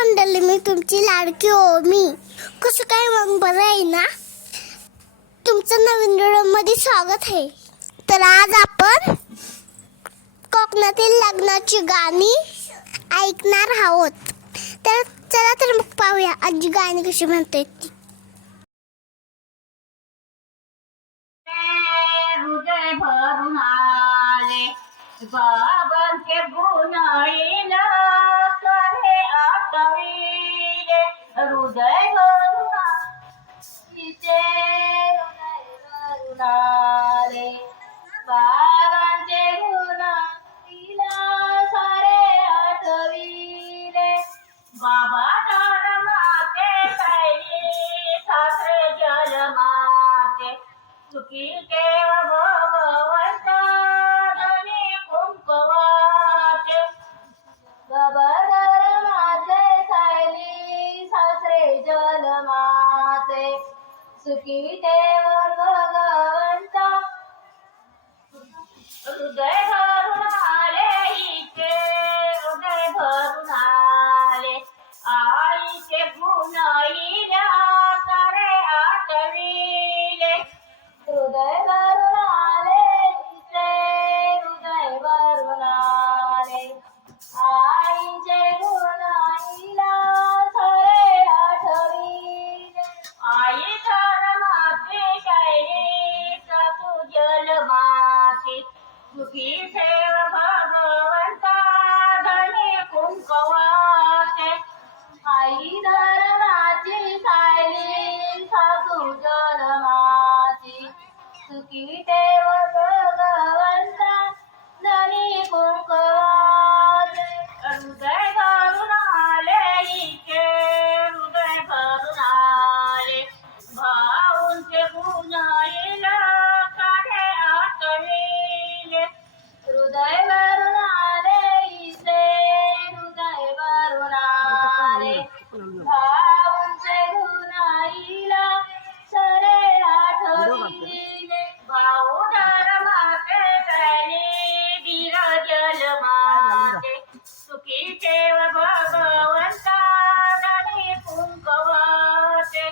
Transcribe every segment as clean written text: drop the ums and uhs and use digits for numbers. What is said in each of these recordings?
मंडळी, मी तुमची लाडकी ओमी. कसं काय मग, बरं आहे ना? तुमचं नवीन व्हिडिओमध्ये स्वागत आहे. तर आज आपण कोकणातील लग्नाची गाणी ऐकणार आहोत. तर चला तर मग पाहूया आजी गाणी कशी म्हणते ती. हृदय भरून आले बाबांचे गुण येला सारे आठविले हृदय भरून तिचे हृदय भरून आले बाबांचे गुण येला सारे आठविले बाबा तर माते कैली सासरे जलमाते सुखी केव भगवंता धनी कुंकवाचे गबदर माझे सायली सासरे जलमाते सुखी देव भगवंता हृदय भरून आले हिचे हृदय भरून आले आईचे गुण हिला सारे आठविले हृदय भरून आले तिचे हृदय भरून आले आईचे गुण हिला सारे आठविले आई तर माते कैली सासू जलमाते सुखी ठेव भगवंता धनी कुंकवाचे आई धरणाची सायली सासू जलमाती सुखी देव भगवंता धनी कुंकवाचे हृदय भरून आले हिचे हृदय भरून आले भाऊंचे गुण येला काढे आठविले हृदय भरून आले हिचे हृदय भरून आले भाऊंचे गुण येला सरे आठविले भाऊ धर्माचे कैली बिरजल माते सुखी ठेव भगवंता धनी कुंकवाचे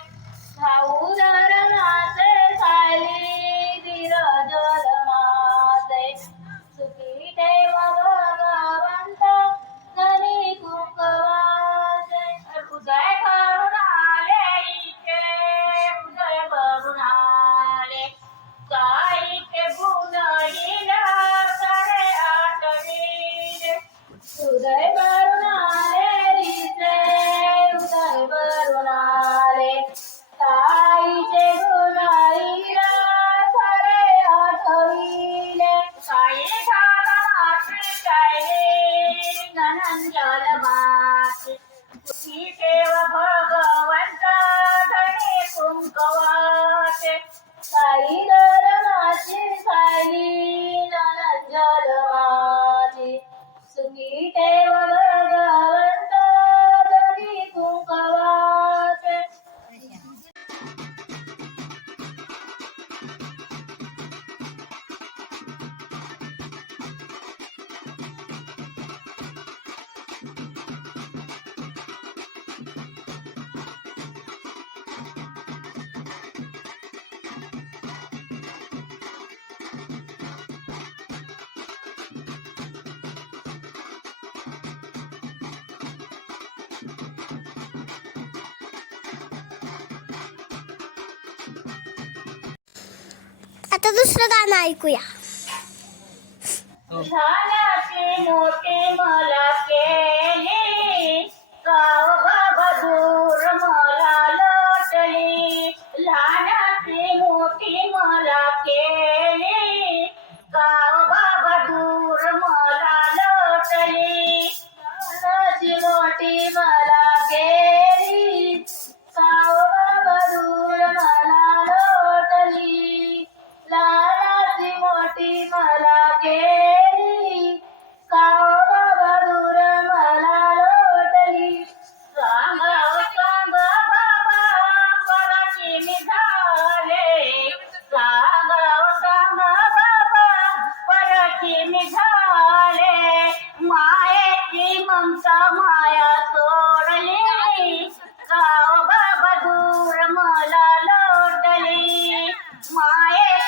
भाऊ धर्माचे कैली बिरजल माते सुखी ठेव भगवंता धनी कुंकवाचे हृदय भरून आले हिचे हृदय भरून आले साईचे गुण हिला सारे आठविले हृदय भरून आले हिचे हृदय भरून आले साईचे गुण हिला सारे आठविले साई घालाची कैली धनंजल माते सुखी ठेव भगवंता धनी कुंकवाचे साई धर्माची सायली धनंजल माते सुखी ठेव भगवंता धनी कुंकवाचे आता दुसरं गाणं ऐकूया. झाल्याची मोठी मला केली गाव दूर मला लोटली लहानाची मोठी मला केली गाव दूर मला लोटली लहानाची मोठी मला केली गाव दूर मला लोटली लहानाची मोठी मला केली गाव दूर मला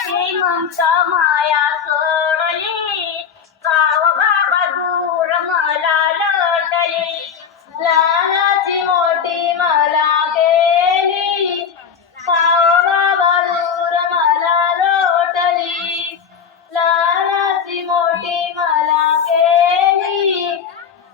लहानाची ममता माया सोडली गाव बाबा दूर मला लोटली लहानाची मोठी मला केली गाव बाबा दूर मला लोटली लहानाची मोठी मला केली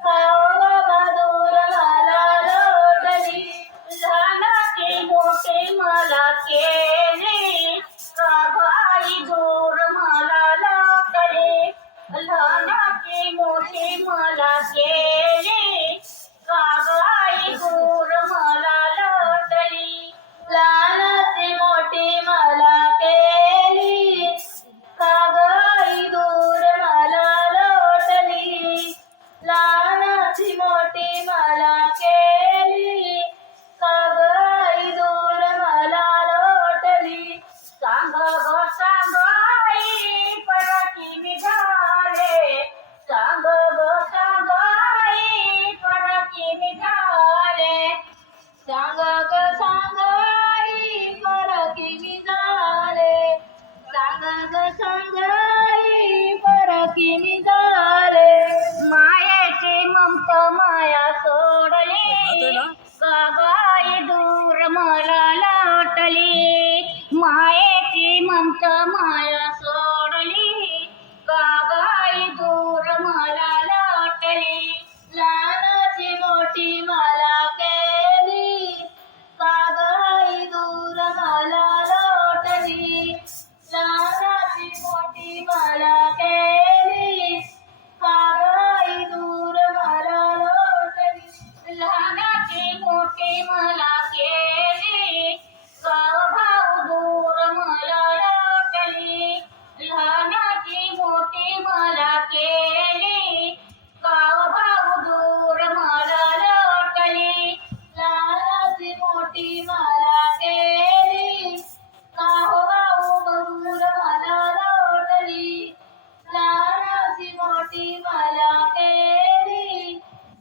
गाव बाबा दूर मला लोटली लहानाची मोठी मला केली गावाई दूर मला लोटली लहानाची मोठी मला केली गावाई दूर मला लोटली लहानाची मोठी मला केली कागई दूर मला लोटली लहानाची मोठी मला केली कागई दूर मला लोटली सांग ग सांग आई पडकी निघाले सांग ग सांग आई पडकी निघाले सांग ग सांग आई परकी मी झाले सांग ग सांग आई परकी मी झाले मायेची ममता माया सोडली गावाई दूर मला लोटली मायेची ममता माया सोडली गावाई दूर मला लोटली लहानाची मोठी मला केली कागई दूर मला लोटली लहानाची मोठी मला केली कागई दूर मला लोटली लहानाची मोठी मला केली गाव भाऊ दूर मला लोटली लहानाची मोठी मला केली गाव भाऊ दूर मला लोटली लहानाची मोठी मला केली काहो भाऊ दूर मला लोटली लहानाची मोठी मला केली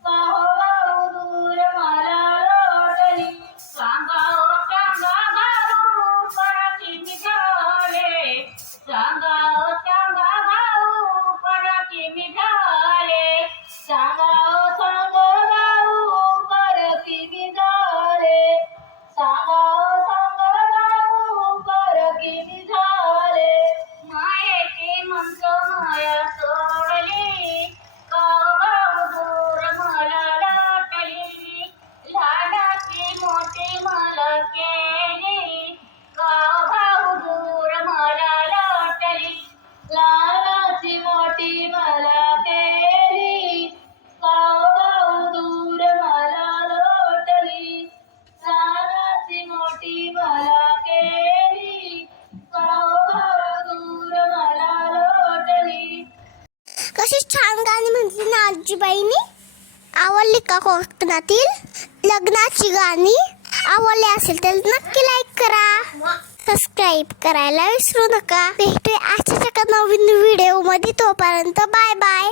काहो भाऊ दूर मला लोटली सांगाव सांगा भाऊ पडकी निघाले सांगाव सांगा भाऊ पडकी निघाले सांगाव सांग भाऊ परकी मी झाले सांगाव सांग भाऊ परकी मी झाले मायेची म्हणतो माया सोडली गाव भाऊ दूर मला लोटली लहानाची मोठी मला केली गाव भाऊ दूर मला लोटली लहानाची मोठी मला केली काव भाऊ दूर मला लोटली लहानाची मोठी मला केली काव भाऊ दूर मला लोटली कशी छान गाणी म्हटली ना आजीबाईनी. आवडली का कोकणातील लग्नाची गाणी? आवडली असेल तर नक्की लाईक करा, सबस्क्राईब करायला विसरू नका. भेटूया आजच्या नवीन व्हिडिओ मध्ये. तोपर्यंत बाय बाय.